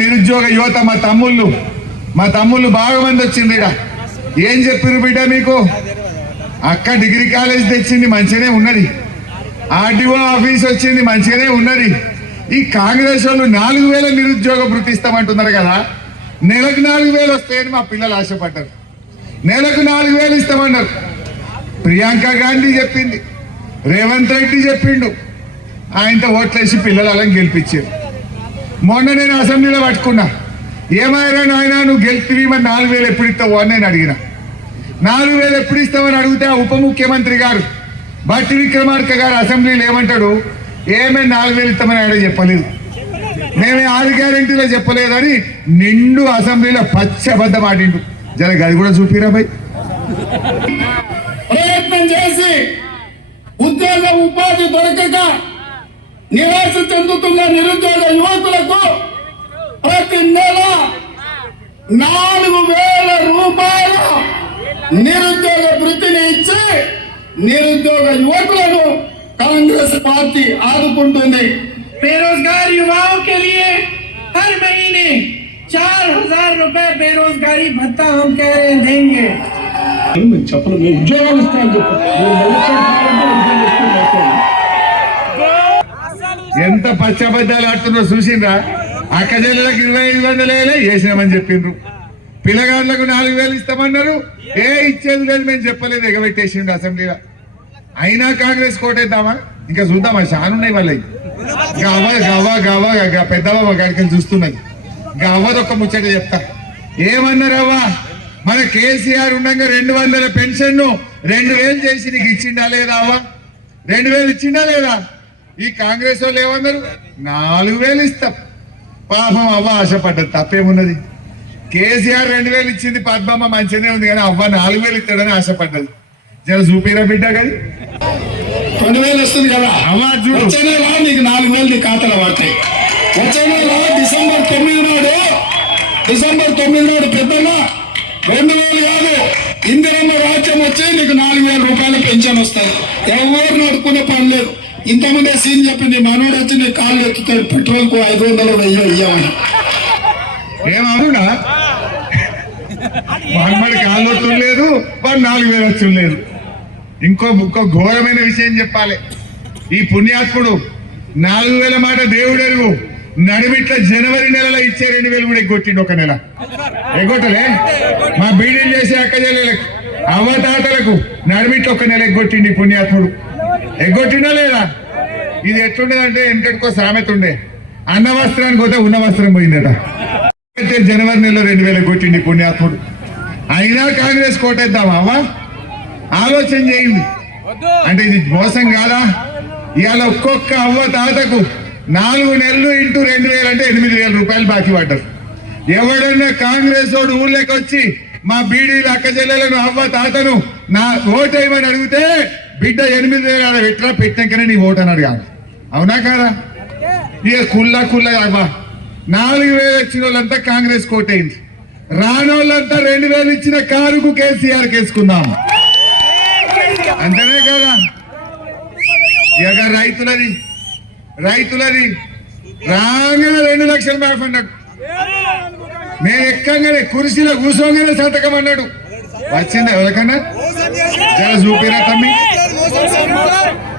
నిరుద్యోగ యువత మా తమ్ముళ్ళు. మా తమ్ముళ్ళు బాగా మంది వచ్చింది ఈడ. ఏం చెప్పారు బిడ్డ మీకు? అక్క డిగ్రీ కాలేజ్ తెచ్చింది మంచిగానే ఉన్నది. ఆర్డీఓ ఆఫీస్ వచ్చింది మంచిగానే ఉన్నది. ఈ కాంగ్రెస్ వాళ్ళు నాలుగు వేల నిరుద్యోగ భృతి ఇస్తామంటున్నారు కదా. నెలకు నాలుగు వేలు వస్తాయని మా పిల్లలు ఆశపడ్డారు. నెలకు నాలుగు వేలు ఇస్తామన్నారు. ప్రియాంక గాంధీ చెప్పింది రేవంత్ రెడ్డి చెప్పిండు. ఆయనతో ఓట్లేసి పిల్లలు అలా గెలిపించారు. మొన్న నేను అసెంబ్లీలో పట్టుకున్నా. ఏమైనా నాయన నువ్వు గెలిచివి మరి నాలుగు వేలు ఎప్పుడు ఇస్తావు అని నేను అడిగిన. నాలుగు వేలు ఎప్పుడు ఇస్తామని అడిగితే ఆ ఉప ముఖ్యమంత్రి గారు భట్టి విక్రమార్క గారు అసెంబ్లీలో ఏమంటాడు? ఏమే నాలుగు వేలు ఇస్తామని ఆయన చెప్పలేదు. మేమే ఆరు గ్యారంటీలో చెప్పలేదని నిండు అసెంబ్లీలో పచ్చబద్ధం ఆడిండు. జర అది కూడా చూపిరా భయ్. ప్రయత్నం చేసి ఉద్యోగ ఉపాధి దొరకక నిరాశ చెందుతున్న నిరుద్యోగ యువకులకు ప్రతి నెల నాలుగు వేల రూపాయల నిరుద్యోగ వృత్తిని ఇచ్చి నిరుద్యోగ యువకులను కాంగ్రెస్ పార్టీ ఆదుకుంటుంది बेरोजगार युवाओं के लिए हर महीने चार हजार रूपए बेरोजगारी भत्ता हम कह रहे हैं देंगे మీరు చెప్పను మీ ఉద్యోగాలు ఇస్తాను చెప్పు ఎంత పచ్చబద్దాలు ఆడుతున్నారో చూసిండ్రా? అక్క చెల్లెలకు ఇరవై ఐదు వందలు వేలే వేసినామని చెప్పిండ్రు. పిల్లగాళ్ళకు నాలుగు వేలు ఇస్తామన్నారు. ఏ ఇచ్చేది లేదు మేము చెప్పలేదు ఎగబెట్టేసిండు అసెంబ్లీలో. అయినా కాంగ్రెస్ కోటేద్దామా? ఇంకా చూద్దామా చానున్నాయి వాళ్ళకి గవ గవ గవ గ పెద్దవ గడికలు చూస్తున్నది ఇంకా అవ్వదొక్క ముచ్చట చెప్తా. ఏమన్నారవ్వా మన కేసీఆర్ ఉండగా రెండు వందల పెన్షన్ రెండు వేలు చేసి నీకు ఇచ్చిండా లేదా అవ్వ? రెండు వేలు ఇచ్చిండా లేదా? ఈ కాంగ్రెస్ వాళ్ళు ఏమన్నారు? నాలుగు వేలు ఇస్తాం. పాపం అవ్వ ఆశపడ్డది తప్పేమున్నది? కేసీఆర్ రెండు వేలు ఇచ్చింది పద్మమ్మ మంచిగానే ఉంది కానీ అవ్వ నాలుగు వేలు ఇస్తాడని ఆశపడ్డది. జర చూపిరా బిడ్డ కానీ రెండు వేలు వస్తుంది కదా? అవ్వ చూడు. వచ్చే నెల నీకు నాలుగు వేలు నీ ఖాతాలో పడతాయి. వచ్చే నెల డిసెంబర్ తొమ్మిది నాడు. డిసెంబర్ తొమ్మిది నాడు పెద్దన్న రెండు వేలు కాదు. ఇందిరమ్మ రాజ్యం వచ్చి నీకు నాలుగు వేల రూపాయల పెన్షన్ వస్తుంది. ఎవరు నడుకునే పని లేదు. ఇంతకుముందే సీన్ చెప్పింది మనోడు వచ్చి నీ కాళ్ళు ఎత్తుతాడు పెట్రోల్కు ఐదు వందలు వెయ్యి ఇయ్యమని ఏమవునా మన్మడి కాళ్ళు లేదు వాడు నాలుగు వేలు వచ్చలేదు ఇంకో ఇంకో ఘోరమైన విషయం చెప్పాలి. ఈ పుణ్యాత్ముడు నాలుగు వేల మాట దేవుడు ఎరుగు నడిమిట్ల జనవరి నెలలో ఇచ్చే రెండు వేలు కూడా ఎగ్గొట్టిండు ఒక నెల. ఎగ్గొట్టలే? మా బీడీలు చేసే అక్క చెల్లెలకు అవ్వతాతలకు నడిమిట్ల ఒక నెల ఎగ్గొట్టిండి పుణ్యాత్ముడు. ఎగ్గొట్టిండా లేదా? ఇది ఎట్లుండదంటే వెనకటికో సామెత ఉండే. అన్న వస్త్రానికి పోతే ఉన్న వస్త్రం పోయిందట. జనవరి నెలలో రెండు వేల కొట్టిండి పుణ్యాత్ముడు. అయినా కాంగ్రెస్ కోటేద్దామా అవ్వా? ఆలోచన చేయండి. అంటే ఇది మోసం కాదా? ఇవాళ ఒక్కొక్క అవ్వ తాతకు నాలుగు నెలలు ఇంటూ రెండు వేలు అంటే ఎనిమిది వేల రూపాయలు బాకీ పడ్డారు. ఎవడన్నా కాంగ్రెస్ వాడు ఊళ్ళోకి వచ్చి మా బీడీలు అక్క చెల్లెలను అవ్వ తాతను నా ఓటేయమని అడిగితే బిడ్డ ఎనిమిది వేలు ఆడ పెట్టరా పెట్టాకనే నీ ఓటు అని అడిగాను. అవునా కాదా? ఇక కుల్లా కుల్లా నాలుగు వేలు వచ్చిన వాళ్ళంతా కాంగ్రెస్ కోటైంది రానోళ్ళంతా రెండు వేలు ఇచ్చిన కారుకు కేసీఆర్ కేసుకుందాం అంతేనే కదా? ఇక రైతులది రైతులది. రాగానే రెండు లక్షలు మాఫ్ అన్నాడు. నేను ఎక్కగానే కుర్చీలో కూర్చోగానే సంతకం అన్నాడు. వచ్చిందా ఎవరికన్నా? జర చూపిరా తమ్మి.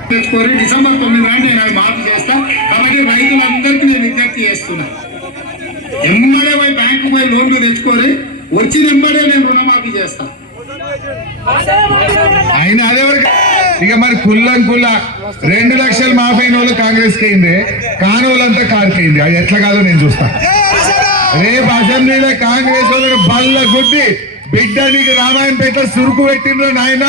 తెచ్చుకొని డిసెంబర్ తొమ్మిది నాడు నేను అది మార్పు చేస్తా. అలాగే రైతులందరికీ నేను విజ్ఞప్తి చేస్తున్నా. ఎమ్మడే పోయి బ్యాంకు పోయి లోన్లు తెచ్చుకొని వచ్చిన ఎమ్మడే నేను రుణమాఫీ చేస్తా. ఆయన అదేవరకు ఇక మరి కుల్లం కుల్ల రెండు లక్షలు మాఫైన వాళ్ళు కాంగ్రెస్కి అయింది కాని వాళ్ళంతా కారుకి అది ఎట్లా కాదో నేను చూస్తా. రేపు అసెంబ్లీలో కాంగ్రెస్ వాళ్ళని బల్ల గుడ్డి బిడ్డ నీకు రామాయణపేట సురుకు పెట్టిండ్రు నాయన?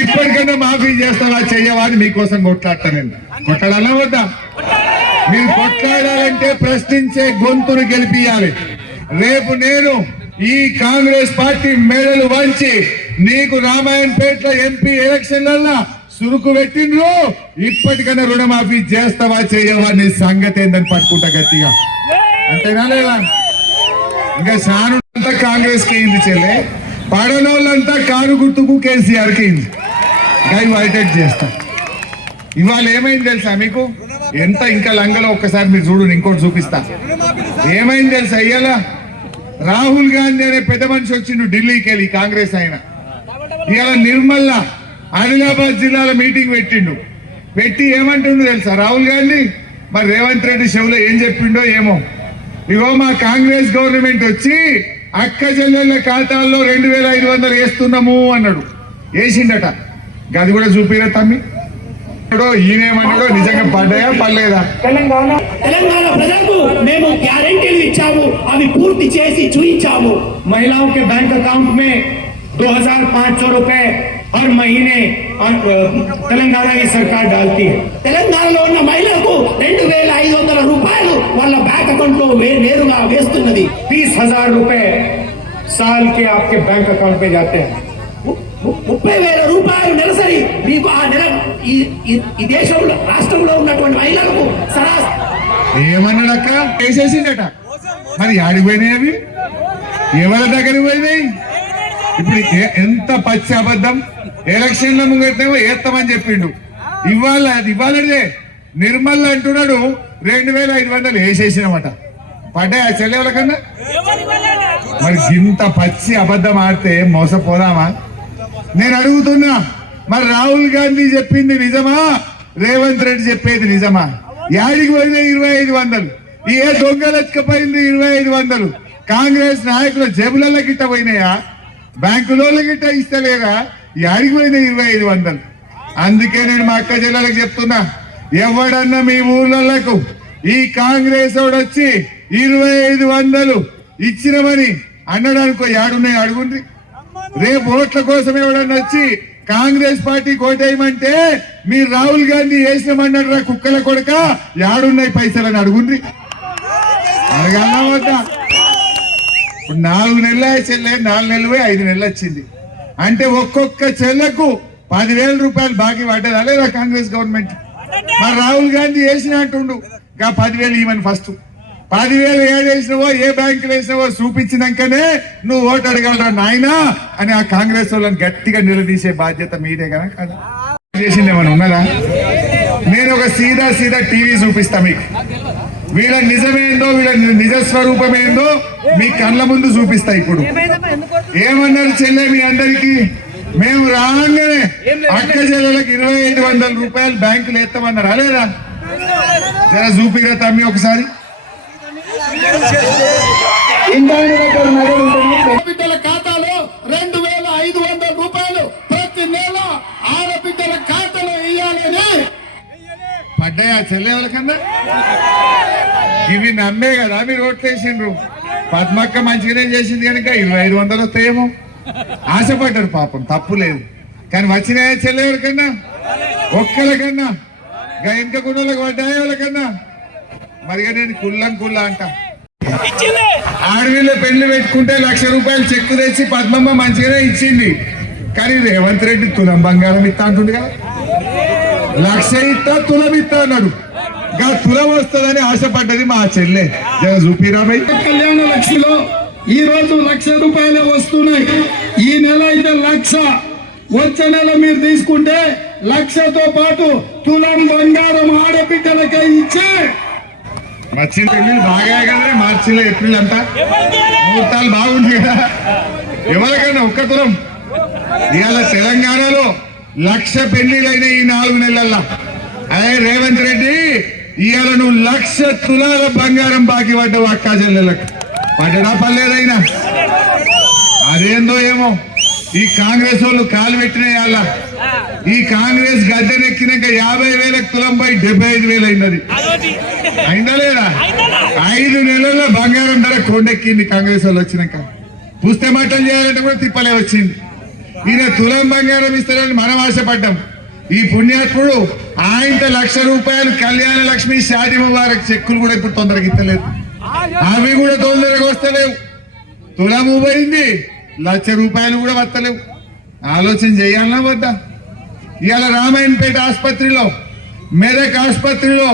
ఇప్పటికన్నా మాఫీ చేస్తావా చెయ్యవా అని మీకోసం కొట్లాడతా నేను. కొట్లాడాలా వద్దా? మీరు కొట్లాడాలంటే ప్రశ్నించే గొంతును గెలిపియాలి. రేపు నేను ఈ కాంగ్రెస్ పార్టీ మేడలు వంచి నీకు రామాయణపేట ఎంపీ ఎలక్షన్లల్లా సురుకు పెట్టిండ్రు ఇప్పటికైనా రుణమాఫీ చేస్తావా చేయవా నీ సంగతి ఏందని పట్టుకుంటా గట్టిగా. అంతేనా లేదా? ఇంకా సాను అంతా కాంగ్రెస్కి అయింది చెల్లె. పడనోళ్ళంతా కారు గుర్తుకు కేసీఆర్కి అయింది. గై వైటెడ్ చేస్తా. ఇవాళ ఏమైంది తెలుసా మీకు? ఎంత ఇంకా లంగలో ఒక్కసారి మీరు చూడు ఇంకోటి చూపిస్తా. ఏమైంది తెలుసా అయ్యాల రాహుల్ గాంధీ అనే పెద్ద మనిషి వచ్చిండు ఢిల్లీకి వెళ్ళి కాంగ్రెస్ ఆయన. ఇవాళ నిర్మల్లా ఆదిలాబాద్ జిల్లాలో మీటింగ్ పెట్టిండు. పెట్టి ఏమంటుండు తెలుసా? రాహుల్ గాంధీ మరి రేవంత్ రెడ్డి షోలో ఏం చెప్పిండో ఏమో. ఇగో మా కాంగ్రెస్ గవర్నమెంట్ వచ్చి అక్క చెల్లెళ్ళ ఖాతాల్లో రెండు వేల ఐదు వందలు వేస్తున్నాము అన్నాడు వేసిండట గది కూడా చూపిరా తమ్మి ఇప్పుడు ఈయనేమన్నాడో నిజంగా పడ్డాయా పర్లేదా తెలంగాణ తెలంగాణ ప్రజలకు మేము గ్యారెంటీలు ఇచ్చాము అవి పూర్తి చేసి చూయించాము महिलाओं के बैंक अकाउंट में 2500 रुपए हर महीने अ, తెలంగాణ ఈ సర్కార్ डालती है తెలంగాణలో ఉన్న మహిళలకు రెండు బ్యాంక్ అకౌంట్ లో వే- నేరుగా వేస్తున్నది बीस हजार रुपए साल के आपके बैंक अकाउंट में जाते हैं ము- ము- ముప్పై వేల రూపాయలు నెలసరి మీకు ఆ నెల ఈ ఈ- ఈ దేశంలో రాష్ట్రంలో ఉన్నటువంటి మహిళలకు సరాసరి ఏమన్నాడక్క వేసేసిండట మరి ఆడికి పోయినాయి అవి ఎవరి దగ్గరికి పోయినాయి ఇప్పుడు ఏ- ఎంత పచ్చి అబద్ధం ఎలక్షన్ల ముంగటేమో ఏస్తామని చెప్పిండు ఇవాళ అది ఇవ్వాలదే నిర్మల్ అంటున్నాడు రెండు వేల ఐదు వందలు వేసేసినమాట పడ్డాయి ఆ చెల్లెవల కన్నా? మరి ఇంత పచ్చి అబద్ధం ఆడితే మోసపోదామా? నేను అడుగుతున్నా మరి రాహుల్ గాంధీ చెప్పింది నిజమా? రేవంత్ రెడ్డి చెప్పేది నిజమా? యాడికి పోయిన ఇరవై ఐదు వందలు. ఏ దొంగలెత్తుకపోయింది ఇరవై ఐదు వందలు. కాంగ్రెస్ నాయకుల జేబులలో గిట్ట పోయినాయా? బ్యాంకులో గిట్ట ఇస్తలేరా యాడికి పోయిన ఇరవై ఐదు వందలు. అందుకే నేను మా అక్క జిల్లాలకు చెప్తున్నా ఎవడన్నా మీ ఊర్లకు ఈ కాంగ్రెస్ వచ్చి ఇరవై ఐదు వందలు ఇచ్చినమని అనడానికి యాడున్నాయి అడుగుండ్రి. రేపు ఓట్ల కోసం ఎవడన్నా వచ్చి కాంగ్రెస్ పార్టీ కోటేయమంటే మీరు రాహుల్ గాంధీ వేసినామన్నాడు కుక్కల కొడక యాడున్నాయి అని అడుగుండ్రి. అడగన్నా వద్దా? ఇప్పుడు నాలుగు నెలల చెల్లె నాలుగు నెలలు పోయి ఐదు నెలలు వచ్చింది. అంటే ఒక్కొక్క చెల్లకు పదివేల రూపాయలు బాకీ పడ్డదా లేదా కాంగ్రెస్ గవర్నమెంట్? మరి రాహుల్ గాంధీ వేసినట్టుండు ఇంకా పదివేలు ఇవ్వని ఫస్ట్ పదివేలు ఏడేసినవో ఏ బ్యాంకులు వేసినవో చూపించినాకనే నువ్వు ఓటు అడగలరా నాయనా అని ఆ కాంగ్రెస్ వాళ్ళని గట్టిగా నిలదీసే బాధ్యత మీదే కదా కదా? చేసింది ఏమైనా ఉన్నదా? నేను ఒక సీదా సీదా టీవీ చూపిస్తా మీకు. వీళ్ళ నిజమేందో వీళ్ళ నిజ ఏందో మీ కళ్ళ ముందు చూపిస్తా ఇప్పుడు. ఏమన్నారు చెల్లె మీ అందరికి? మేము రాగానే అక్క చెల్లెలకు ఇరవై ఐదు వందల రూపాయలు బ్యాంకులు ఎత్తామన్నారు అలేదా జర చూపిరా తమ్మి ఒకసారి. ఆడబిడ్డల ఖాతాలో రెండు వేల ఐదు వందల రూపాయలు ప్రతి నెల ఆడబిడ్డల ఖాతాలో వేయాలని పడ్డాయా చెల్లెవల ఎవరికన్నా ఇవి నమ్మే కదా మీరు ఓట్లేసిండ్రు. పద్మక్క మంచిగానే చేసింది కనుక ఇరవై ఐదు వందలు వస్తాయేమో. ఆశపడ్డారు పాపం తప్పు లేదు. కానీ వచ్చినాయా చెల్లెవరికన్నా ఒక్కరికన్నా ఇంకా ఇంకా గుణాలకు పడ్డాయా వాళ్ళకన్నా మరిగా నేను కుల్లం కుల్ల అంటా. ఆడవిలో పెళ్ళి పెట్టుకుంటే లక్ష రూపాయలు చెక్కు తెచ్చి పద్మమ్మ మంచిగానే ఇచ్చింది. కానీ రేవంత్ రెడ్డి తులం బంగారం ఇస్తా అంటుండు కదా. లక్ష ఇస్తా తులం ఇస్తా అన్నాడు. ఇంకా తులం వస్తుందని ఆశపడ్డది మా చెల్లె. చూపిరాబాయ్ కళ్యాణ లక్ష్మిలో ఈ రోజు లక్ష రూపాయలే వస్తున్నాయి. ఈ నెల అయితే లక్ష. వచ్చే నెల మీరు తీసుకుంటే లక్షతో పాటు తులం బంగారం ఆడబిడ్డలకే ఇచ్చే వచ్చిన పెళ్ళి బాగా కదా మార్చిలో ఏప్రిల్ అంతా. ముహూర్తాలు బాగుంటాయి కదా. ఎవరికైనా ఒక్క తులం ఇవాళ తెలంగాణలో లక్ష పెళ్ళిలైన ఈ నాలుగు నెలల్లో. అదే రేవంత్ రెడ్డి ఇవాళ నువ్వు లక్ష తులాల బంగారం బాకీ పడ్డావు అక్కా చెల్లెలకు పడ్డడా పర్లేదైనా? అదేందో ఏమో. ఈ కాంగ్రెస్ వాళ్ళు కాలు పెట్టిన ఇవాళ ఈ కాంగ్రెస్ గద్దెనెక్కినాక యాభై వేలకు తులం పోయి డెబ్బై ఐదు వేలు అయినది అయిందా లేదా? ఐదు నెలల్లో బంగారం ధర కొండెక్కింది కాంగ్రెస్ వాళ్ళు వచ్చినాక. పుస్తే మట్టలు చేయాలంటే కూడా తిప్పలే వచ్చింది. ఈయన తులం బంగారం ఇస్తారని మనం ఆశపడ్డాం. ఈ పుణ్యాత్ముడు ఆయనతో లక్ష రూపాయలు కళ్యాణ లక్ష్మి షాది ముబారక్ చెక్కులు కూడా ఇప్పుడు తొందరగా ఇస్తలేదు. అవి కూడా తొందరగా వస్తలేవు. తులము పోయింది. లక్ష రూపాయలు కూడా వస్తలేవు. ఆలోచన చేయాలన్నా వద్దా? ఇవాళ రామాయణపేట ఆసుపత్రిలో మెదక్ ఆసుపత్రిలో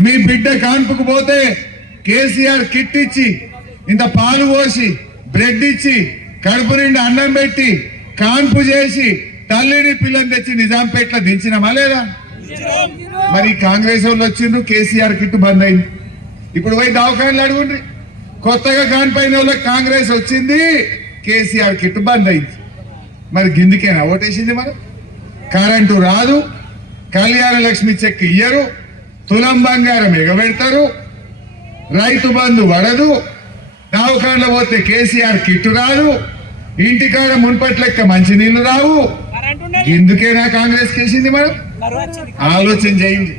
మీ బిడ్డ కాన్పుకు పోతే కేసీఆర్ కిట్ ఇచ్చి ఇంత పాలు పోసి బ్రెడ్ ఇచ్చి కడుపు నిండా అన్నం పెట్టి కాన్పు చేసి తల్లిని పిల్లని తెచ్చి నిజాంపేటలో దించినమా లేదా? మరి కాంగ్రెస్ వాళ్ళు వచ్చిండ్రు కేసీఆర్ కిట్ బంద్ అయింది. ఇప్పుడు పోయి దవాఖానలు అడుగుండ్రి. కొత్తగా కాన్పైన వాళ్ళకి కాంగ్రెస్ వచ్చింది. కేసీఆర్ కిట్ బంద్ అయింది. మరి గిందికేనా ఓటేసింది మరి? కరెంటు రాదు కళ్యాణ లక్ష్మి చెక్ ఇయ్యరు తులం బంగారం ఎగబెడతారు రైతు బంధు వడదు దవాఖానలో పోతే కేసీఆర్ కిట్టు రాదు ఇంటికాడ మున్పటి లెక్క మంచినీళ్ళు రావు ఎందుకేనా కాంగ్రెస్ కేసింది మనం ఆలోచన చేయండి.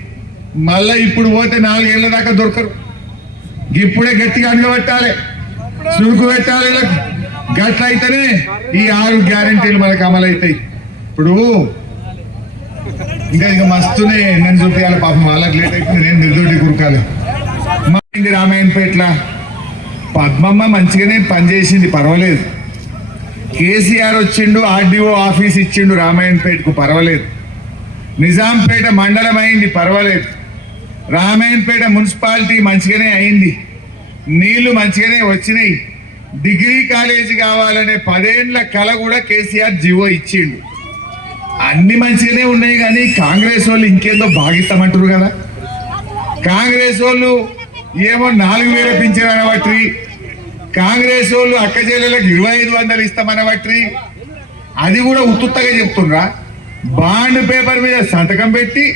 మళ్ళా ఇప్పుడు పోతే నాలుగేళ్ళ దాకా దొరకరు. ఇప్పుడే గట్టిగా అనగబెట్టాలి సురుకు పెట్టాలి గట్లయితేనే గట్ల ఈ ఆరు గ్యారెంటీలు మనకు అమలవుతాయి. ఇప్పుడు ఇంకా ఇక మస్తునే నేను చూపించాలి పాపం వాళ్ళకి లేట్ అయిపోయింది నేను నిర్దోటి కురకాలి మా ఇంటి రామాయణపేట్ల పద్మమ్మ మంచిగానే పనిచేసింది పర్వాలేదు. కేసీఆర్ వచ్చిండు ఆర్డీఓ ఆఫీస్ ఇచ్చిండు రామాయణపేటకు పర్వాలేదు. నిజాంపేట మండలం అయింది పర్వాలేదు. రామాయణపేట మున్సిపాలిటీ మంచిగానే అయింది. నీళ్ళు మంచిగానే వచ్చినాయి. డిగ్రీ కాలేజీ కావాలనే పదేండ్ల కళ కూడా కేసీఆర్ జీవో ఇచ్చిండు. అన్ని మంచిగానే ఉన్నాయి కానీ కాంగ్రెస్ వాళ్ళు ఇంకేందో భాగిస్తామంటారు కదా. కాంగ్రెస్ వాళ్ళు ఏమో నాలుగు వేల పింఛన్ అనబట్టి కాంగ్రెస్ వాళ్ళు అక్క చెల్లెలకు ఇరవై ఐదు వందలు ఇస్తామనబట్టి అది కూడా ఉత్తుత్తగా చెప్తున్నా బాండ్ పేపర్ మీద సంతకం పెట్టి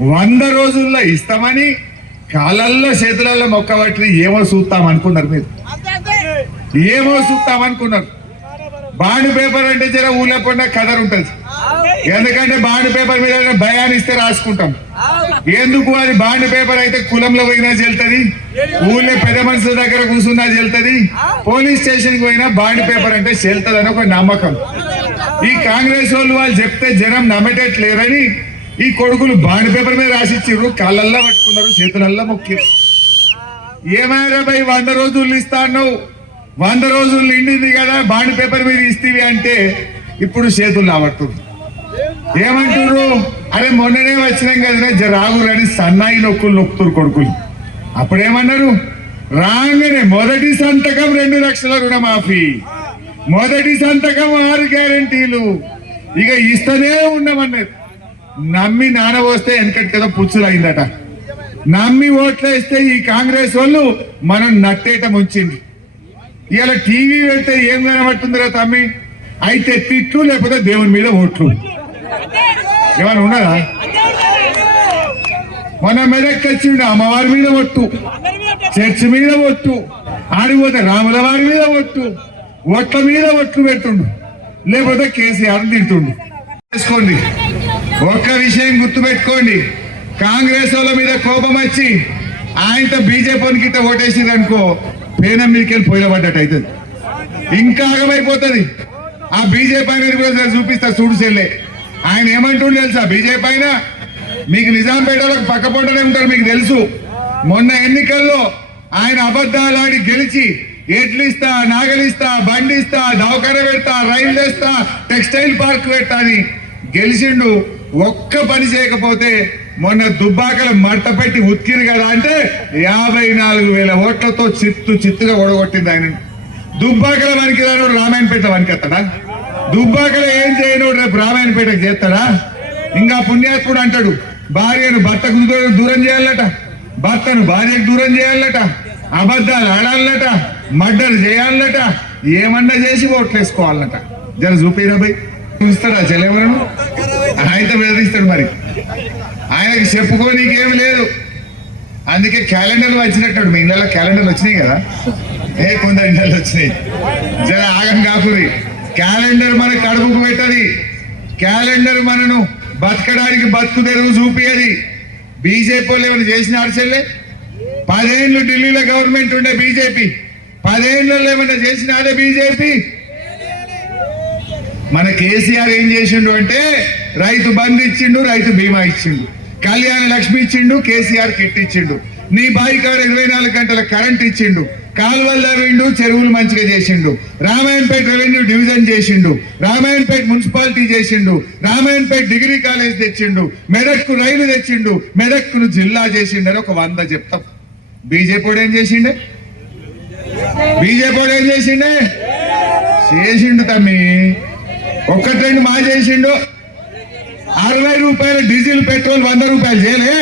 వంద రోజుల్లో ఇస్తామని కాలల్లో చేతులలో మొక్కబట్టి ఏమో చూస్తాం అనుకున్నారు మీరు. ఏమో చూస్తాం అనుకున్నారు. బాండ్ పేపర్ అంటే జర ఊళ్ళో కూడా కదర్ ఉంటుంది. ఎందుకంటే బాండ్ పేపర్ మీద భయాన్ని ఇస్తే రాసుకుంటాం. ఎందుకు అది బాండ్ పేపర్ అయితే కులంలో పోయినా చెల్తది ఊళ్ళో పెద్ద మనుషుల దగ్గర కూర్చున్నా చెల్తది పోలీస్ స్టేషన్కి పోయినా బాండ్ పేపర్ అంటే చెల్తది అని ఒక నమ్మకం. ఈ కాంగ్రెస్ వాళ్ళు వాళ్ళు చెప్తే జనం నమ్మేటట్లేరని ఈ కొడుకులు బాండ్ పేపర్ మీద రాసిచ్చిర్రు కాళ్ళల్లో పట్టుకున్నారు చేతులల్లో మొక్కిరు ఏమైనా భయ్ వంద రోజులు ఇస్తా అన్నావు. వంద రోజులు నిండింది కదా బాండ్ పేపర్ మీద ఇస్తీవి అంటే ఇప్పుడు చేతులు లావట్టుంది ఏమంటారు అరే మొన్ననే వచ్చినాం కదా జరాగురని సన్నాయి నొక్కులు నొక్కుతురు కొడుకులు. అప్పుడేమన్నారు? రాగానే మొదటి సంతకం రెండు లక్షల రుణమాఫీ. మొదటి సంతకం ఆరు గ్యారంటీలు. ఇక ఇస్తూనే ఉండమన్నారు. నమ్మి నాన వస్తే వెనకటి కదా పుచ్చులు అయిందట నమ్మి ఓట్లేస్తే ఈ కాంగ్రెస్ వాళ్ళు మనం నట్టేట ముంచింది ఇలా టీవీ వెళ్తే ఏం కనబడుతుందిరా తమ్మి? అయితే తిట్లు లేకపోతే దేవుని మీద ఓట్లు. ఏమైనా ఉన్నదా మన మెదక్కి వచ్చిండు అమ్మవారి మీద ఒట్టు చర్చి మీద ఒట్టు ఆడిపోతే రాముల వారి మీద ఒట్టు ఒట్ల మీద ఒట్లు పెడుతుండు. లేకపోతే కేసీఆర్ తింటుండు చేసుకోండి ఒక్క విషయం గుర్తుపెట్టుకోండి. కాంగ్రెస్ వాళ్ళ మీద కోపం వచ్చి ఆయనతో బీజేపీకి గిట్ట ఓటేసింది అనుకో పేనం మీదకెళ్ళి పొయ్యిల అవుతుంది. ఇంకా ఆగమైపోతుంది. ఆ బీజేపీ అనేది కూడా చూపిస్తా చూడు చెల్లె. ఆయన ఏమంటుండు తెలుసా? బీజేపీ అయినా మీకు నిజాంపేటలో పక్క పొంటనే ఉంటారు మీకు తెలుసు. మొన్న ఎన్నికల్లో ఆయన అబద్ధాలాడి గెలిచి ఎడ్లిస్తా నాగలిస్తా బండిస్తా దవకర పెడతా రైలు తెస్తా టెక్స్టైల్ పార్క్ పెడతా అని గెలిచిండు. ఒక్క పని చేయకపోతే మొన్న దుబ్బాకల మడత పెట్టి ఉతికిరు కదా అంటే యాభై నాలుగు వేల ఓట్లతో చిత్తు చిత్తుగా ఓడగొట్టింది ఆయన. దుబ్బాకల వనికి రానోడు రామాయణపేట వనికెత్తాడా దుబ్బాకల ఏం చేయనోడు రేపు రామాయణపేటకు చేస్తాడా? ఇంకా పుణ్యాత్ముడు అంటాడు భార్యను భర్తకు దూరం- దూరం చేయాలట భర్తను భార్యకు దూరం చేయాలట అబద్ధాలు ఆడాలట మర్డర్ చేయాలట ఏమన్నా చేసి ఓట్లేసుకోవాలట జర చూపిరా పోయి చూస్తాడా చెల్లెవరను ఆయనతో బెదిరిస్తాడు మరి. ఆయనకి చెప్పుకోనీకేమి లేదు. అందుకే క్యాలెండర్లు వచ్చినట్టు మీ ఇళ్ళలో క్యాలెండర్లు వచ్చినాయి కదా? ఏ కొందరు ఇళ్ళలో వచ్చినాయి. జర ఆగం కాకురి. క్యాలెండర్ మన కడుపుకు పెట్టది. క్యాలెండర్ మనను బతకడానికి బతుకు తెరువు చూపియది. బీజేపీ వాళ్ళు ఏమైనా చేసిన అరచెల్లే పదేళ్ళు ఢిల్లీలో గవర్నమెంట్ ఉండే బీజేపీ. పదేళ్ళలో ఏమైనా చేసిన అదే బీజేపీ? మన కేసీఆర్ ఏం చేసిండు అంటే రైతు బంద్ ఇచ్చిండు రైతు బీమా ఇచ్చిండు. కళ్యాణ లక్ష్మి ఇచ్చిండు కేసీఆర్ కిట్ ఇచ్చిండు. నీ బాయి కాడ ఇరవై నాలుగు గంటల కరెంట్ ఇచ్చిండు. కాలువలు తవ్విండు చెరువులు మంచిగా చేసిండు. రామాయణపేట రెవెన్యూ డివిజన్ చేసిండు. రామాయణపేట మున్సిపాలిటీ చేసిండు. రామాయణపేట డిగ్రీ కాలేజ్ తెచ్చిండు. మెదక్కు రైలు తెచ్చిండు. మెదక్ను జిల్లా చేసిండు అని ఒక వంద చెప్తాం. బీజేపీ ఏం చేసిండే? బీజేపీ ఏం చేసిండే? చేసిండు తమ్మి. ఒక్కటి రెండు మా చేసిండు. అరవై రూపాయల డీజిల్ పెట్రోల్ వంద రూపాయలు చేయలే.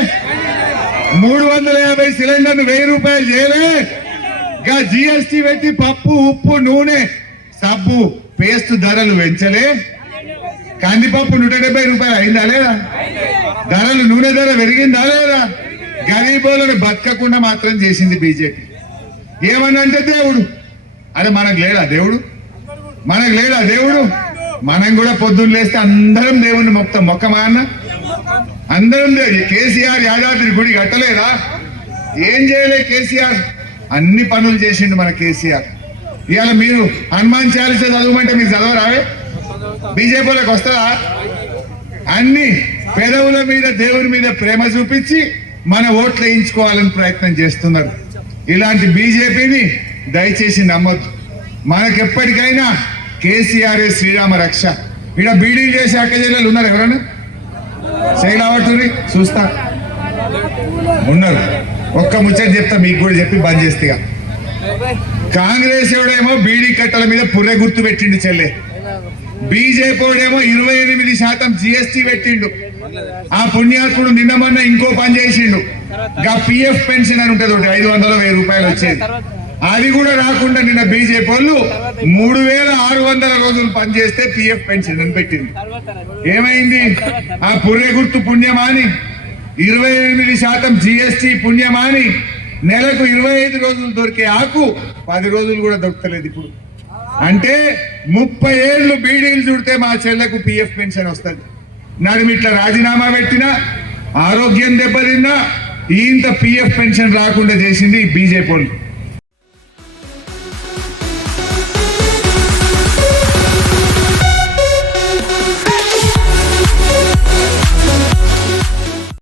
మూడు వందల యాభై సిలిండర్ వెయ్యి రూపాయలు చేయలే. గా జిఎస్టి పెట్టి పప్పు ఉప్పు నూనె సబ్బు పేస్ట్ ధరలు పెంచలే. కందిపప్పు నూట డెబ్బై రూపాయలు అయిందా లేదా? ధరలు నూనె ధర పెరిగిందా లేదా? గరీబులను బతకకుండా మాత్రం చేసింది బీజేపీ. ఏమనంటే దేవుడు? అరే మనకు లేడా దేవుడు? మనకు లేడా దేవుడు? మనం కూడా పొద్దున్న లేస్తే అందరం దేవుణ్ణి మొత్తం మొక్క అన్న? అందరం లేదు కేసీఆర్ యాదాద్రి గుడి కట్టలేదా? ఏం చేయలే కేసీఆర్? అన్ని పనులు చేసిండు మన కేసీఆర్. ఇవాళ మీరు హనుమాన్ చాలీసా చదవమంటే మీరు చదవరావే? బీజేపీలోకి వస్తారా అన్ని పెదవుల మీద దేవుని మీద ప్రేమ చూపించి మన ఓట్లు వేయించుకోవాలని ప్రయత్నం చేస్తున్నారు. ఇలాంటి బీజేపీని దయచేసి నమ్మద్దు. మనకెప్పటికైనా కేసీఆర్ శ్రీరామ రక్ష. ఈడ బీడీలు చేసే అక్క ఉన్నారు ఎవరన్నా? శైలావటూరి చూస్తా. ఉన్నారు. ఒక్క ముచ్చట చెప్తా మీకు కూడా చెప్పి బంద్ చేస్తా కాంగ్రెస్ ఎవడేమో బీడీ కట్టల మీద పుర్రె గుర్తు పెట్టిండు చెల్లె. బీజేపీ వాడేమో ఇరవై ఎనిమిది శాతం జిఎస్టీ పెట్టిండు. ఆ పుణ్యాత్ముడు నిన్న మొన్న ఇంకో పని చేసిండు. గా పిఎఫ్ పెన్షన్ అని ఉంటుంది ఒకటి ఐదు వందల వెయ్యి రూపాయలు వచ్చేది. అది కూడా రాకుండా నిన్న బీజేపీ వాళ్ళు మూడు వేల ఆరు వందల రోజులు పనిచేస్తే పిఎఫ్ పెన్షన్ అని పెట్టింది. ఏమైంది? ఆ పుర్రె గుర్తు పుణ్యమాని ఇరవై ఎనిమిది శాతం జిఎస్టి పుణ్యమాని నెలకు ఇరవై ఐదు రోజులు దొరికే ఆకు పది రోజులు కూడా దొరకలేదు ఇప్పుడు. అంటే ముప్పై ఏళ్ళు బీడీలు చుడితే మా చెల్లకు పిఎఫ్ పెన్షన్ వస్తుంది. నడిమిట్ల రాజీనామా పెట్టినా ఆరోగ్యం దెబ్బతిన్నా ఇంత పిఎఫ్ పెన్షన్ రాకుండా చేసింది బీజేపీ వాళ్ళు.